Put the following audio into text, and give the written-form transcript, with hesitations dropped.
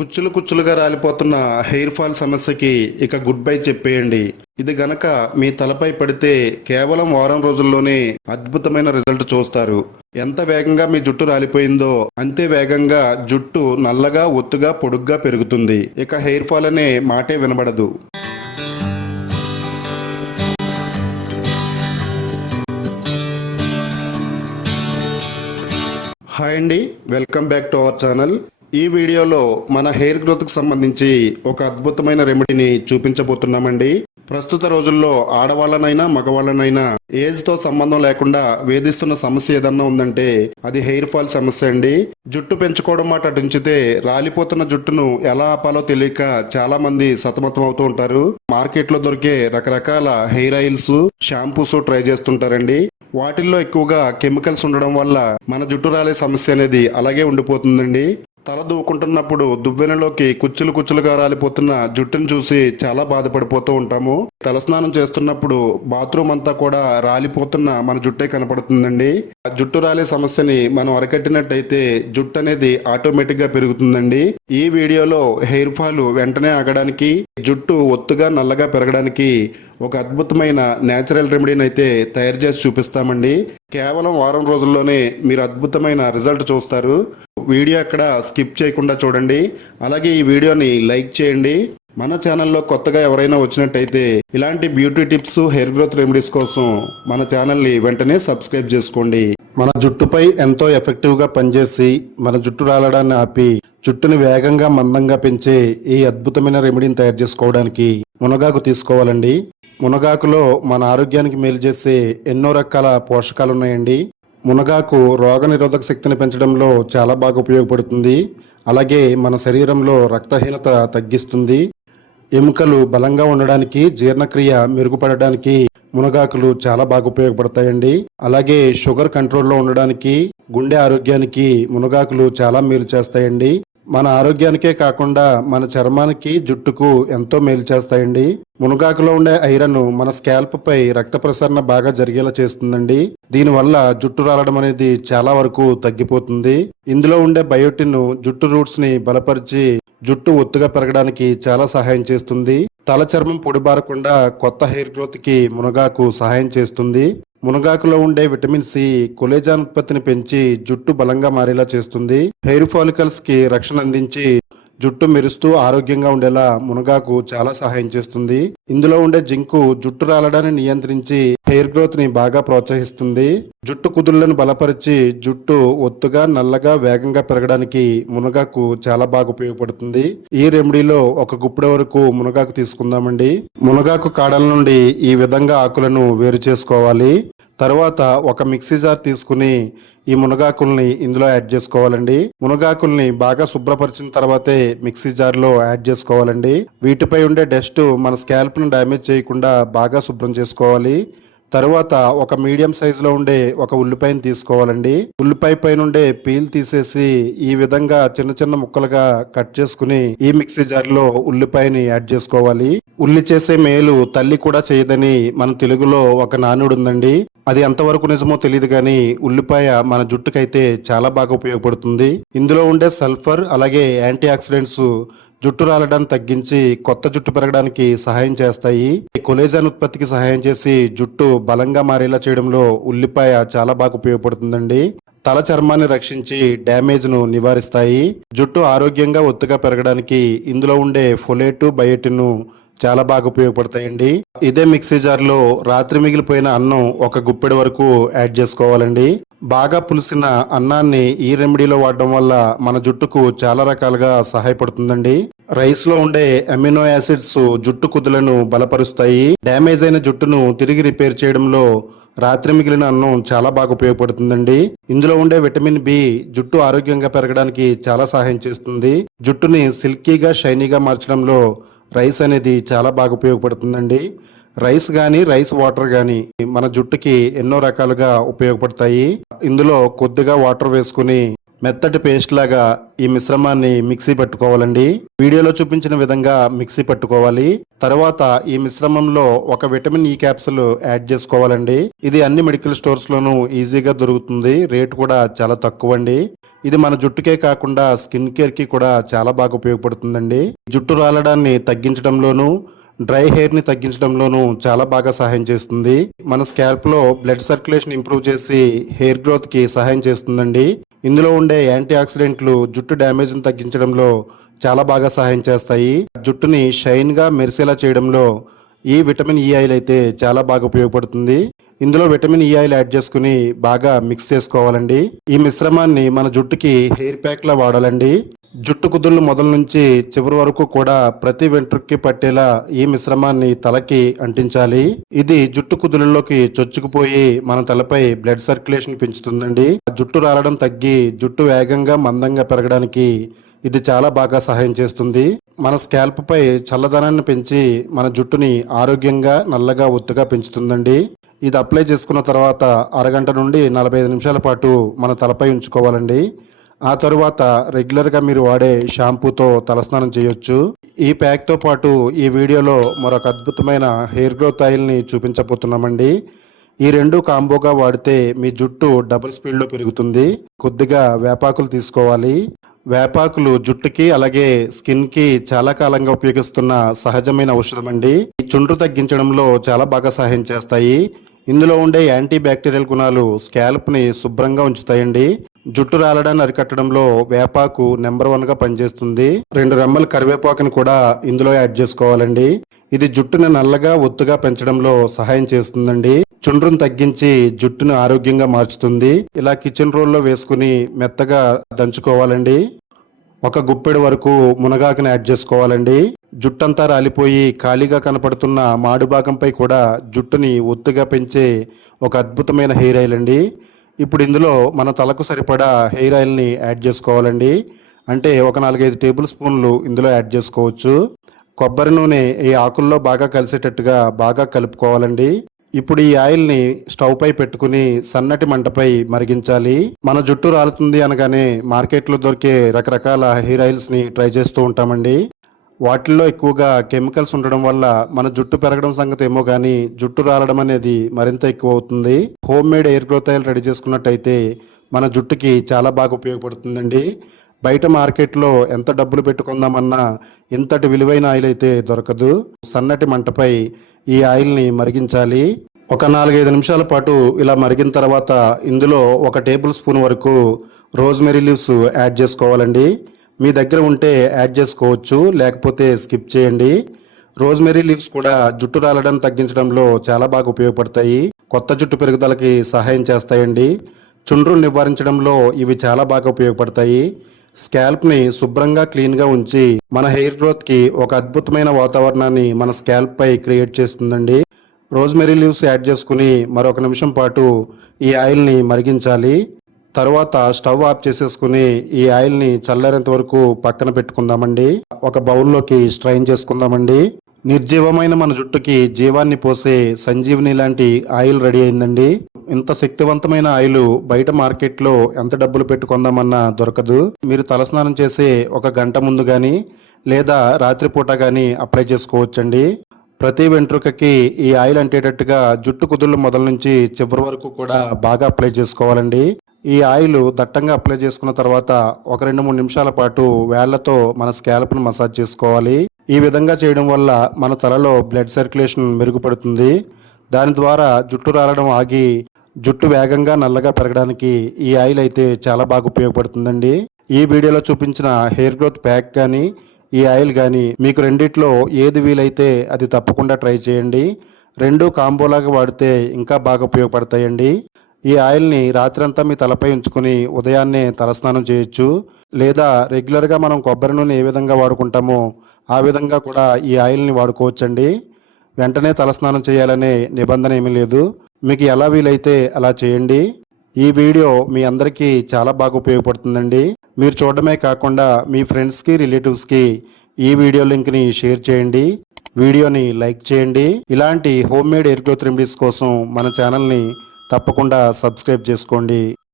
కుచ్చులు కుచ్చులుగా రాలిపోతున్న hair fall సమస్యకి ఇక గుడ్ బై చెప్పేయండి. ఇది గనక మీ తలపై పడితే కేవలం వారం రోజుల్లోనే అద్భుతమైన రిజల్ట్ చూస్తారు. ఎంత వేగంగా మీ జుట్టు రాలిపోయిందో అంతే వేగంగా జుట్టు నల్లగా ఒత్తుగా పొడుగ్గా పెరుగుతుంది. ఇక హెయిర్ ఫాల్ అనే మాటే వినబడదు. హాయ్ అండి, welcome back to our channel. ఈ వీడియోలో మన హెయిర్ గ్రోత్కి సంబంధించి ఒక అద్భుతమైన రెమెడీని చూపించబోతున్నామండి. ప్రస్తుత రోజుల్లో ఆడవాళ్ళనైనా మగవాళ్ళనైనా ఏజ్తో సంబంధం లేకుండా వేధిస్తున్న సమస్య ఏదన్నా ఉందంటే అది హెయిర్ ఫాల్ సమస్య అండి. జుట్టు పెంచుకోవడం మాట అటుంచితే రాలిపోతున్న జుట్టును ఎలా ఆపాలో తెలియక చాలా మంది సతమతం అవుతూ ఉంటారు. మార్కెట్లో దొరికే రకరకాల హెయిర్ ఆయిల్స్, షాంపూస్ ట్రై చేస్తుంటారండి. వాటిల్లో ఎక్కువగా కెమికల్స్ ఉండడం వల్ల మన జుట్టు రాలే సమస్య అనేది అలాగే ఉండిపోతుందండి. తల దూకుంటున్నప్పుడు దువ్వెనలోకి కుచ్చులు కుచ్చులుగా రాలిపోతున్న జుట్టును చూసి చాలా బాధపడిపోతూ ఉంటాము. తలస్నానం చేస్తున్నప్పుడు బాత్రూమ్ అంతా కూడా రాలిపోతున్న మన జుట్టే కనపడుతుందండి. జుట్టు రాలే సమస్యని మనం అరికట్టినట్టయితే జుట్టు అనేది ఆటోమేటిక్ గా పెరుగుతుందండి. ఈ వీడియోలో హెయిర్ ఫాల్ వెంటనే ఆగడానికి, జుట్టు ఒత్తుగా నల్లగా పెరగడానికి ఒక అద్భుతమైన న్యాచురల్ రెమెడీని అయితే తయారు చేసి చూపిస్తామండి. కేవలం వారం రోజుల్లోనే మీరు అద్భుతమైన రిజల్ట్ చూస్తారు. వీడియో అక్కడ స్కిప్ చేయకుండా చూడండి. అలాగే ఈ వీడియోని లైక్ చేయండి. మన ఛానల్లో కొత్తగా ఎవరైనా వచ్చినట్టయితే ఇలాంటి beauty tips, hair growth remedies కోసం మన ఛానల్ని వెంటనే సబ్స్క్రైబ్ చేసుకోండి. మన జుట్టుపై ఎంతో ఎఫెక్టివ్గా పనిచేసి మన జుట్టు రాలడాన్ని ఆపి జుట్టుని వేగంగా మందంగా పెంచే ఈ అద్భుతమైన రెమెడీని తయారు చేసుకోవడానికి మునగాకు తీసుకోవాలండి. మునగాకులో మన ఆరోగ్యానికి మేలు చేసే ఎన్నో రకాల పోషకాలు ఉన్నాయండి. మునగాకు రోగనిరోధక శక్తిని పెంచడంలో చాలా బాగా ఉపయోగపడుతుంది. అలాగే మన శరీరంలో రక్తహీనత తగ్గిస్తుంది. ఎముకలు బలంగా ఉండడానికి, జీర్ణక్రియ మెరుగుపడడానికి మునగాకులు చాలా బాగా ఉపయోగపడతాయండి. అలాగే షుగర్ కంట్రోల్లో ఉండడానికి, గుండె ఆరోగ్యానికి మునగాకులు చాలా మేలు చేస్తాయండి. మన ఆరోగ్యానికే కాకుండా మన చర్మానికి, జుట్టుకు ఎంతో మేలు చేస్తాయండి. మునగాకులో ఉండే ఐరన్ మన స్కాల్ప్ పై రక్త ప్రసరణ బాగా జరిగేలా చేస్తుందండి. దీనివల్ల జుట్టు రాలడం అనేది చాలా వరకు తగ్గిపోతుంది. ఇందులో ఉండే బయోటిన్ జుట్టు రూట్స్ ని బలపరిచి జుట్టు ఒత్తుగా పెరగడానికి చాలా సహాయం చేస్తుంది. తల చర్మం పొడిబారకుండా కొత్త హెయిర్ గ్రోత్ కి మునగాకు సహాయం చేస్తుంది. మునగాకులో ఉండే విటమిన్ సి కొలేజాన్ ఉత్పత్తిని పెంచి జుట్టు బలంగా మారేలా చేస్తుంది. హెయిర్ ఫాలికల్స్ కి రక్షణ అందించి జుట్టు మెరుస్తూ ఆరోగ్యంగా ఉండేలా మునగాకు చాలా సహాయం చేస్తుంది. ఇందులో ఉండే జింకు జుట్టు రాలడాన్ని నియంత్రించి హెయిర్ గ్రోత్ ని బాగా ప్రోత్సహిస్తుంది. జుట్టు కుదుళ్లను బలపరిచి జుట్టు ఒత్తుగా నల్లగా వేగంగా పెరగడానికి మునగాకు చాలా బాగా ఉపయోగపడుతుంది. ఈ రెమెడీలో ఒక గుప్పెడు వరకు మునగాకు తీసుకుందామండి. మునగాకు కాడల నుండి ఈ విధంగా ఆకులను వేరు చేసుకోవాలి. తర్వాత ఒక మిక్సీ జార్ తీసుకుని ఈ మునగాకుల్ని ఇందులో యాడ్ చేసుకోవాలండి. మునగాకుల్ని బాగా శుభ్రపరిచిన తర్వాతే మిక్సీ జార్లో యాడ్ చేసుకోవాలండి. వీటిపై ఉండే డస్ట్ మన స్కాల్ప్ను డ్యామేజ్ చేయకుండా బాగా శుభ్రం చేసుకోవాలి. తరువాత ఒక మీడియం సైజులో ఉండే ఒక ఉల్లిపాయను తీసుకోవాలండి. ఉల్లిపాయ పైన ఉండే పీల్ తీసేసి ఈ విధంగా చిన్న చిన్న ముక్కలుగా కట్ చేసుకుని ఈ మిక్సీ జార్లో ఉల్లిపాయని యాడ్ చేసుకోవాలి. ఉల్లి చేసే మేలు తల్లి కూడా చేయదని మన తెలుగులో ఒక నానుడు ఉందండి. అది ఎంతవరకు నిజమో తెలియదు కానీ ఉల్లిపాయ మన జుట్టుకైతే చాలా బాగా ఉపయోగపడుతుంది. ఇందులో ఉండే సల్ఫర్ అలాగే యాంటీ ఆక్సిడెంట్స్ జుట్టు రాలడాన్ని తగ్గించి కొత్త జుట్టు పెరగడానికి సహాయం చేస్తాయి. కొలేజాన్ ఉత్పత్తికి సహాయం చేసి జుట్టు బలంగా మారేలా చేయడంలో ఉల్లిపాయ చాలా బాగా ఉపయోగపడుతుందండి. తల చర్మాన్ని రక్షించి డ్యామేజ్ ను నివారిస్తాయి. జుట్టు ఆరోగ్యంగా ఒత్తుగా పెరగడానికి ఇందులో ఉండే ఫోలేటు, బయోటిన్ చాలా బాగా ఉపయోగపడతాయండి. ఇదే మిక్సీ జార్లో రాత్రి మిగిలిపోయిన అన్నం ఒక గుప్పెడు వరకు యాడ్ చేసుకోవాలండి. బాగా పులిసిన అన్నాన్ని ఈ రెమెడీలో వాడడం వల్ల మన జుట్టుకు చాలా రకాలుగా సహాయపడుతుందండి. రైస్ లో ఉండే అమినో యాసిడ్స్ జుట్టు కుదులను బలపరుస్తాయి. డ్యామేజ్ అయిన జుట్టును తిరిగి రిపేర్ చేయడంలో రాత్రి మిగిలిన అన్నం చాలా బాగా ఉపయోగపడుతుందండి. ఇందులో ఉండే విటమిన్ బి జుట్టు ఆరోగ్యంగా పెరగడానికి చాలా సహాయం చేస్తుంది. జుట్టుని సిల్కీగా, షైనీగా మార్చడంలో రైస్ అనేది చాలా బాగా ఉపయోగపడుతుందండి. రైస్ కానీ, రైస్ వాటర్ కానీ మన జుట్టుకి ఎన్నో రకాలుగా ఉపయోగపడతాయి. ఇందులో కొద్దిగా వాటర్ వేసుకుని మెత్తటి పేస్ట్ లాగా ఈ మిశ్రమాన్ని మిక్సీ పట్టుకోవాలండి. వీడియోలో చూపించిన విధంగా మిక్సీ పట్టుకోవాలి. తర్వాత ఈ మిశ్రమంలో ఒక విటమిన్ ఈ క్యాప్సూల్ యాడ్ చేసుకోవాలండి. ఇది అన్ని మెడికల్ స్టోర్స్ లోనూ ఈజీగా దొరుకుతుంది. రేట్ కూడా చాలా తక్కువ అండి. ఇది మన జుట్టుకే కాకుండా స్కిన్ కేర్ కి కూడా చాలా బాగా ఉపయోగపడుతుందండి. జుట్టు రాలడాన్ని తగ్గించడంలోనూ డ్రై హెయిర్ ని తగ్గించడంలోనూ చాలా బాగా సహాయం చేస్తుంది. మన స్కాల్ప్ లో బ్లడ్ సర్క్యులేషన్ ఇంప్రూవ్ చేసి హెయిర్ గ్రోత్ కి సహాయం చేస్తుందండి. ఇందులో ఉండే యాంటీ ఆక్సిడెంట్లు జుట్టు డ్యామేజ్ ని తగ్గించడంలో చాలా బాగా సహాయం చేస్తాయి. జుట్టుని షైన్ గా మెరిసేలా చేయడంలో ఈ విటమిన్ ఈ ఆయిల్ అయితే చాలా బాగా ఉపయోగపడుతుంది. ఇందులో విటమిన్ ఈ ఆయిల్ యాడ్ చేసుకుని బాగా మిక్స్ చేసుకోవాలండి. ఈ మిశ్రమాన్ని మన జుట్టుకి హెయిర్ ప్యాక్ లా వాడాలండి. జుట్టు కుదుళ్ళు మొదల నుంచి చివరి వరకు కూడా ప్రతి వెంట్రుక్కి పట్టేలా ఈ మిశ్రమాన్ని తలకి అంటించాలి. ఇది జుట్టు కుదుళ్ళలోకి చొచ్చుకుపోయి మన తలపై బ్లడ్ సర్క్యులేషన్ పెంచుతుందండి. జుట్టు రాలడం తగ్గి జుట్టు వేగంగా మందంగా పెరగడానికి ఇది చాలా బాగా సహాయం చేస్తుంది. మన స్కాల్ప్ పై చల్లదనాన్ని పెంచి మన జుట్టుని ఆరోగ్యంగా నల్లగా ఒత్తుగా పెంచుతుందండి. ఇది అప్లై చేసుకున్న తర్వాత అరగంట నుండి 45 నిమిషాల పాటు మన తలపై ఉంచుకోవాలండి. ఆ తరువాత రెగ్యులర్గా మీరు వాడే షాంపూతో తలస్నానం చేయొచ్చు. ఈ ప్యాక్తో పాటు ఈ వీడియోలో మరొక అద్భుతమైన హెయిర్ గ్రోత్ ఆయిల్ని చూపించబోతున్నామండి. ఈ రెండు కాంబోగా వాడితే మీ జుట్టు డబుల్ స్పీడ్లో పెరుగుతుంది. కొద్దిగా వేపాకులు తీసుకోవాలి. వేపాకులు జుట్టుకి అలాగే స్కిన్ కి చాలా కాలంగా ఉపయోగిస్తున్న సహజమైన ఔషధం అండి. చుండ్రు తగ్గించడంలో చాలా బాగా సహాయం చేస్తాయి. ఇందులో ఉండే యాంటీ బ్యాక్టీరియల్ గుణాలు స్కాల్ప్ ని శుభ్రంగా ఉంచుతాయండి. జుట్టు రాలడాన్ని అరికట్టడంలో వేపాకు నెంబర్ 1 గా పనిచేస్తుంది. 2 రెమ్మల కరివేపాకుని కూడా ఇందులో యాడ్ చేసుకోవాలండి. ఇది జుట్టుని నల్లగా ఒత్తుగా పెంచడంలో సహాయం చేస్తుందండి. చుండ్రును తగ్గించి జుట్టును ఆరోగ్యంగా మార్చుతుంది. ఇలా కిచెన్ రోల్లో వేసుకుని మెత్తగా దంచుకోవాలండి. ఒక గుప్పెడు వరకు మునగాకుని యాడ్ చేసుకోవాలండి. జుట్టంతా రాలిపోయి ఖాళీగా కనపడుతున్న మాడు భాగంపై కూడా జుట్టుని ఒత్తుగా పెంచే ఒక అద్భుతమైన హెయిర్ ఆయిల్ అండి. ఇప్పుడు ఇందులో మన తలకు సరిపడా హెయిర్ ఆయిల్ని యాడ్ చేసుకోవాలండి. అంటే ఒక 4-5 టేబుల్ స్పూన్లు ఇందులో యాడ్ చేసుకోవచ్చు. కొబ్బరి నూనె ఈ ఆకుల్లో బాగా కలిసేటట్టుగా బాగా కలుపుకోవాలండి. ఇప్పుడు ఈ ఆయిల్ని స్టవ్ పై పెట్టుకుని సన్నటి మంటపై మరిగించాలి. మన జుట్టు రాలుతుంది అనగానే మార్కెట్లో దొరికే రకరకాల హెయిర్ ఆయిల్స్ని ట్రై చేస్తూ ఉంటామండి. వాటిల్లో ఎక్కువగా కెమికల్స్ ఉండడం వల్ల మన జుట్టు పెరగడం సంగతి ఏమో కానీ జుట్టు రాలడం అనేది మరింత ఎక్కువ అవుతుంది. Home made hair growth oil ready చేసుకున్నట్టయితే మన జుట్టుకి చాలా బాగా ఉపయోగపడుతుందండి. బయట మార్కెట్లో ఎంత డబ్బులు పెట్టుకుందామన్నా ఇంతటి విలువైన ఆయిల్ అయితే దొరకదు. సన్నటి మంటపై ఈ ఆయిల్ని మరిగించాలి. ఒక 4-5 నిమిషాల పాటు ఇలా మరిగిన తర్వాత ఇందులో 1 టేబుల్ స్పూన్ వరకు రోజ్మెరీ లీవ్స్ యాడ్ చేసుకోవాలండి. మీ దగ్గర ఉంటే యాడ్ చేసుకోవచ్చు, లేకపోతే స్కిప్ చేయండి. రోజ్మెరీ లీవ్స్ కూడా జుట్టు రాలడాన్ని తగ్గించడంలో చాలా బాగా ఉపయోగపడతాయి. కొత్త జుట్టు పెరుగుదలకి సహాయం చేస్తాయండి. చుండ్రును నివారించడంలో ఇవి చాలా బాగా ఉపయోగపడతాయి. స్కాల్ప్ని శుభ్రంగా క్లీన్గా ఉంచి మన హెయిర్ గ్రోత్కి ఒక అద్భుతమైన వాతావరణాన్ని మన స్కాల్ప్ పై క్రియేట్ చేస్తుందండి. రోజ్మెరీ లీవ్స్ యాడ్ చేసుకుని మరొక నిమిషం పాటు ఈ ఆయిల్ని మరిగించాలి. తర్వాత స్టవ్ ఆఫ్ చేసేసుకుని ఈ ఆయిల్ని చల్లారేంత వరకు పక్కన పెట్టుకుందామండి. ఒక బౌల్లోకి స్ట్రైన్ చేసుకుందామండి. నిర్జీవమైన మన జుట్టుకి జీవాన్ని పోసే సంజీవని లాంటి ఆయిల్ రెడీ అయిందండి. ఇంత శక్తివంతమైన ఆయిల్ బయట మార్కెట్లో ఎంత డబ్బులు పెట్టుకుందామన్నా దొరకదు. మీరు తలస్నానం చేసే 1 గంట ముందు కానీ లేదా రాత్రిపూట కానీ అప్లై చేసుకోవచ్చండి. ప్రతి వెంట్రుకకి ఈ ఆయిల్ అంటేటట్టుగా జుట్టు కుదుళ్ళు మొదల నుంచి చివరి వరకు కూడా బాగా అప్లై చేసుకోవాలండి. ఈ ఆయిల్ దట్టంగా అప్లై చేసుకున్న తర్వాత ఒక 2-3 నిమిషాల పాటు వేళ్లతో మన స్కాల్ప్ను మసాజ్ చేసుకోవాలి. ఈ విధంగా చేయడం వల్ల మన తలలో బ్లడ్ సర్క్యులేషన్ మెరుగుపడుతుంది. దాని ద్వారా జుట్టు రాలడం ఆగి జుట్టు వేగంగా నల్లగా పెరగడానికి ఈ ఆయిల్ అయితే చాలా బాగా ఉపయోగపడుతుందండి. ఈ వీడియోలో చూపించిన హెయిర్ గ్రోత్ ప్యాక్ కానీ ఈ ఆయిల్ కానీ మీకు రెండిట్లో ఏది వీలైతే అది తప్పకుండా ట్రై చేయండి. 2 కాంబోలాగా వాడితే ఇంకా బాగా ఉపయోగపడతాయండి. ఈ ఆయిల్ని రాత్రంతా మీ తలపై ఉంచుకొని ఉదయాన్నే తలస్నానం చేయొచ్చు. లేదా రెగ్యులర్గా మనం కొబ్బరి నూనె ఏ విధంగా వాడుకుంటామో ఆ విధంగా కూడా ఈ ఆయిల్ని వాడుకోవచ్చండి. వెంటనే తలస్నానం చేయాలనే నిబంధన ఏమీ లేదు. మీకు ఎలా వీలైతే అలా చేయండి. ఈ వీడియో మీ అందరికీ చాలా బాగా ఉపయోగపడుతుందండి. మీరు చూడడమే కాకుండా మీ ఫ్రెండ్స్కి రిలేటివ్స్కి ఈ వీడియో లింక్ని షేర్ చేయండి. వీడియోని లైక్ చేయండి. ఇలాంటి home made hair growth remedies కోసం మన ఛానల్ని తప్పకుండా సబ్స్క్రైబ్ చేసుకోండి.